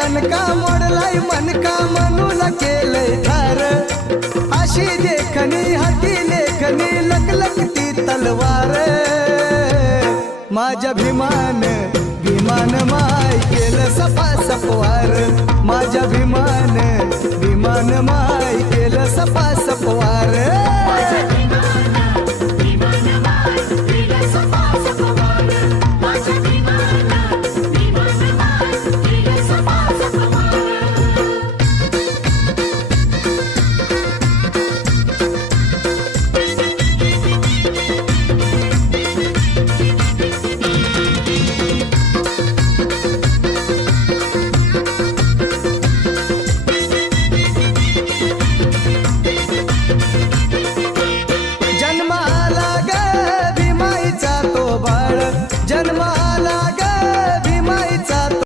दणका मोडलाय मनका म्हणून केलंय ठार अशी देखणी हाती लेखनी लकलकती तलवार माझ्या भीमान भीमान माय केलं सपा सपवार माझ्या भीमान